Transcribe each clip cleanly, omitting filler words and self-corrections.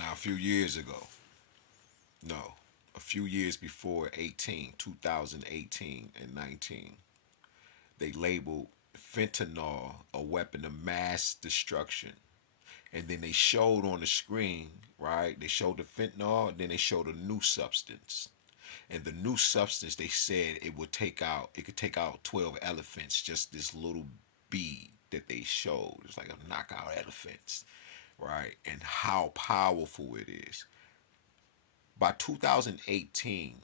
Now, a few years ago, no, a few years before 2018 and 19, they labeled fentanyl a weapon of mass destruction. And then they showed on the screen, right? They showed the fentanyl, and then they showed a new substance. And the new substance, they said it could take out 12 elephants, just this little bead that they showed. It's like a knockout elephants, right? And how powerful it is. By 2018,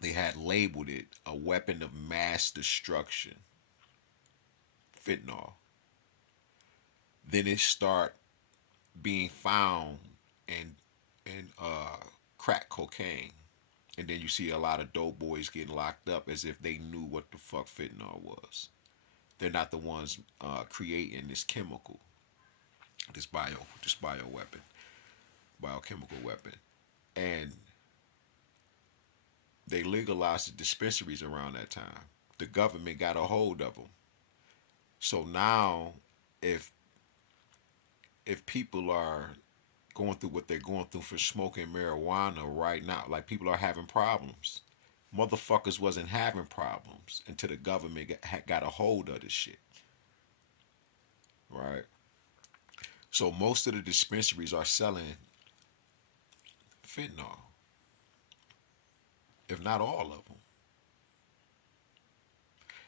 they had labeled it a weapon of mass destruction, fentanyl. Then it start being found in crack cocaine, and then you see a lot of dope boys getting locked up as if they knew what the fuck fentanyl was. They're not the ones creating this chemical, this bio weapon, biochemical weapon, and they legalized the dispensaries around that time. The government got a hold of them. So now, if people are going through what they're going through for smoking marijuana right now, like people are having problems. Motherfuckers wasn't having problems until the government got a hold of this shit, right? So most of the dispensaries are selling fentanyl, if not all of them.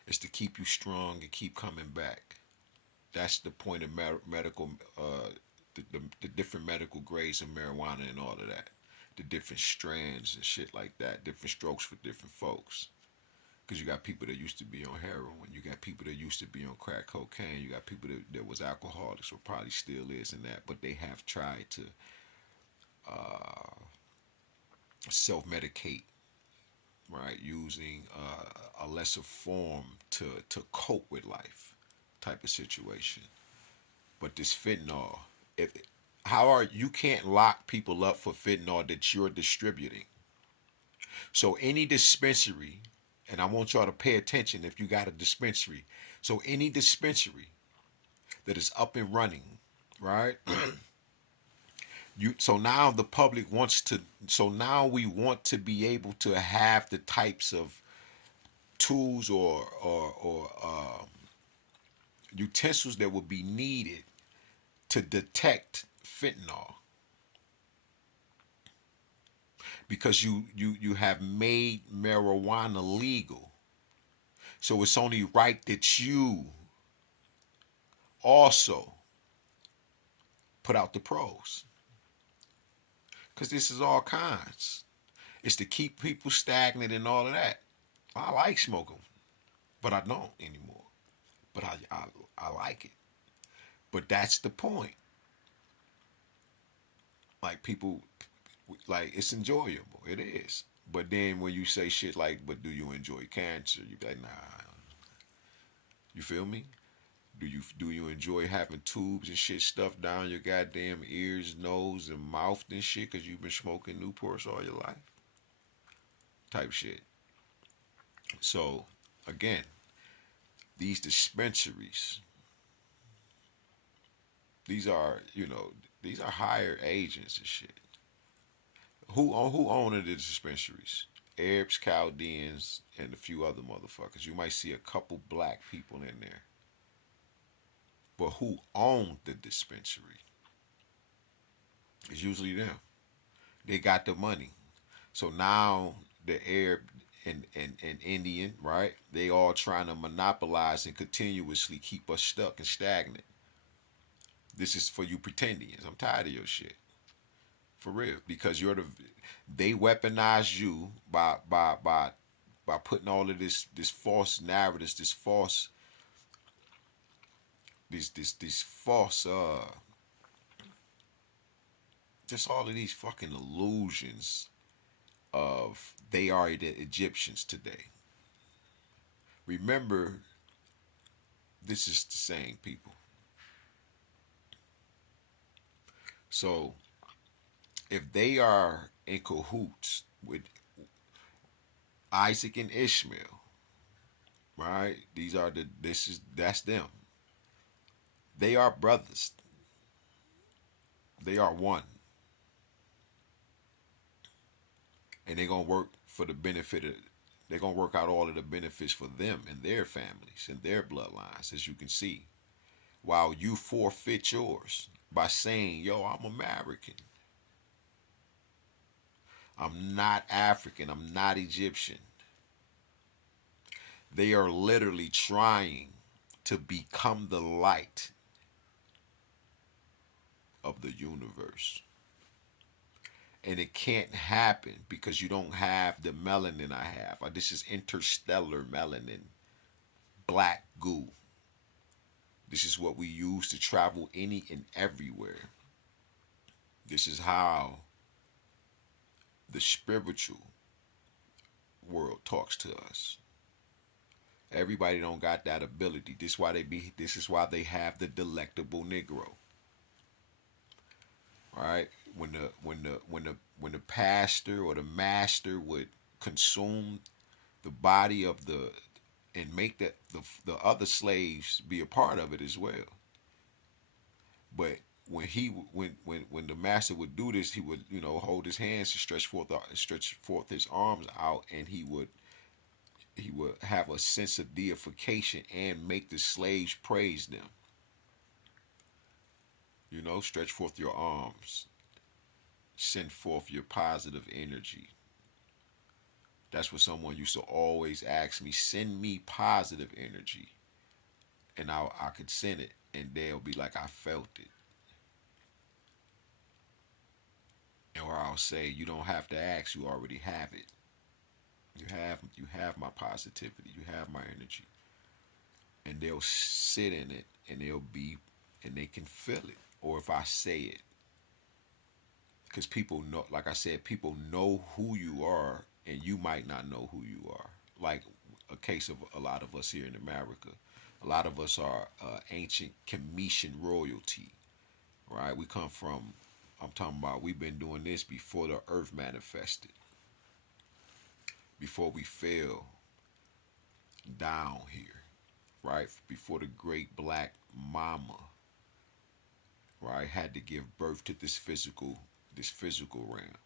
It's to keep you strong and keep coming back. That's the point of medical, the different medical grades of marijuana and all of that. The different strands and shit like that. Different strokes for different folks. Because you got people that used to be on heroin. You got people that used to be on crack cocaine. You got people that was alcoholics or probably still is in that. But they have tried to self-medicate, right? Using a lesser form to cope with life type of situation. But this fentanyl, if how are you can't lock people up for fentanyl that you're distributing. So any dispensary, and I want y'all to pay attention if you got a dispensary. So any dispensary that is up and running, right? So now the public wants to so now we want to be able to have the types of tools or utensils that would be needed to detect fentanyl, because you have made marijuana legal. So it's only right that you also put out the pros, because this is all kinds. It's to keep people stagnant and all of that. I like smoking, but I don't anymore. But I like it. But that's the point. Like people, like it's enjoyable. It is. But then when you say shit like, "But do you enjoy cancer?" You be like, "Nah." You feel me? Do you enjoy having tubes and shit stuffed down your goddamn ears, nose, and mouth and shit because you've been smoking Newports all your life? Type shit. So again, these dispensaries, these are these are hired agents and shit. Who own the dispensaries? Arabs, Chaldeans, and a few other motherfuckers. You might see a couple black people in there, but who owned the dispensary? It's usually them. They got the money. So now the Arab and Indian, right? They all trying to monopolize and continuously keep us stuck and stagnant. This is for you pretendians. I'm tired of your shit. For real. Because they weaponize you by putting all of this false narratives, this false just all of these fucking illusions of they are the Egyptians today. Remember, this is the same people. So if they are in cahoots with Isaac and Ishmael, right? That's them. They are brothers. They are one. and they're gonna work for the benefit of. They're gonna work out all of the benefits for them and their families and their bloodlines, as you can see, while you forfeit yours by saying, "Yo, I'm American. I'm not African. I'm not Egyptian." They are literally trying to become the light of the universe. And it can't happen because you don't have the melanin I have. This is interstellar melanin, black goo. This is what we use to travel any and everywhere. This is how the spiritual world talks to us. Everybody don't got that ability. This is why they have the delectable Negro. Right? When the pastor or the master would consume the body of the and make the other slaves be a part of it as well. But when the master would do this, he would hold his hands to stretch forth his arms out, and he would have a sense of deification and make the slaves praise them. Stretch forth your arms, send forth your positive energy. That's what someone used to always ask me: send me positive energy, and I could send it, and they'll be like, I felt it. Or I'll say, you don't have to ask, you already have it. You have my positivity, you have my energy. And they'll sit in it, and they can feel it. Or if I say it, because people know, like I said, people know who you are, and you might not know who you are. Like a case of a lot of us here in America. A lot of us are ancient Cometian royalty, right? We come from, I'm talking about, we've been doing this before the earth manifested, before we fell down here, right? Before the great black mama, right, had to give birth to this physical realm.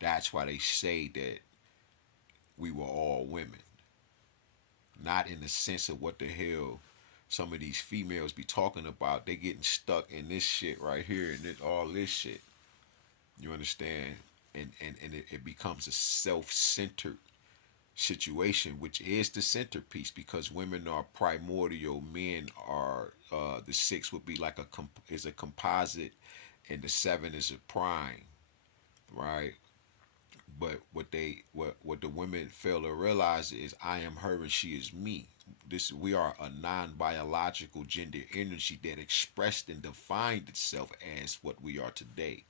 That's why they say that we were all women. Not in the sense of what the hell some of these females be talking about. They getting stuck in this shit right here and all this shit. You understand? And it becomes a self-centered situation, which is the centerpiece, because women are primordial, men are the six would be like is a composite, and the seven is a prime, right? But what the women fail to realize is, I am her and she is me. We are a non-biological gender energy that expressed and defined itself as what we are today.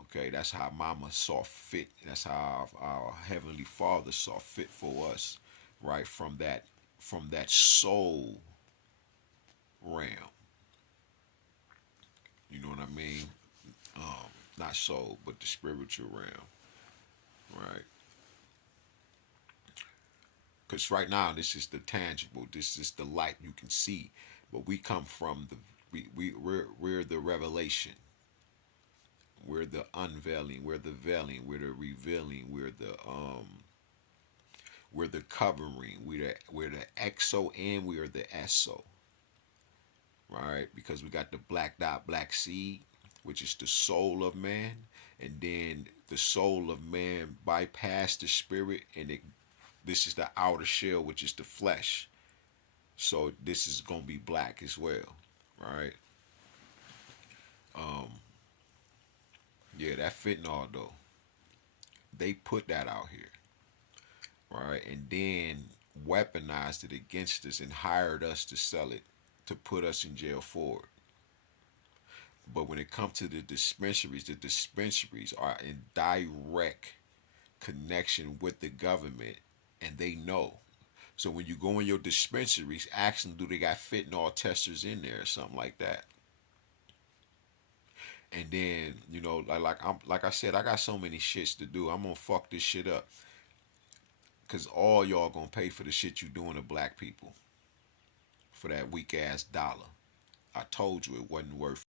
Okay, that's how Mama saw fit. That's how our Heavenly Father saw fit for us, right? From that soul realm. You know what I mean? Not soul, but the spiritual realm, right? Because right now this is the tangible. This is the light you can see, but we come from we're the revelation. We're the unveiling. We're the veiling. We're the revealing. We're the covering. We're the exo, and we are the eso, right? Because we got the black dot black seed, which is the soul of man, and then the soul of man bypassed the spirit, and this is the outer shell, which is the flesh. So this is gonna be black as well, right? Um, yeah, that fentanyl though, they put that out here, right? And then weaponized it against us and hired us to sell it, to put us in jail for it. But when it comes to the dispensaries are in direct connection with the government, and they know. So when you go in your dispensaries, ask them, do they got fentanyl testers in there or something like that? And then like I said, I got so many shits to do. I'm gonna fuck this shit up, cause all y'all gonna pay for the shit you doing to black people for that weak ass dollar. I told you it wasn't worth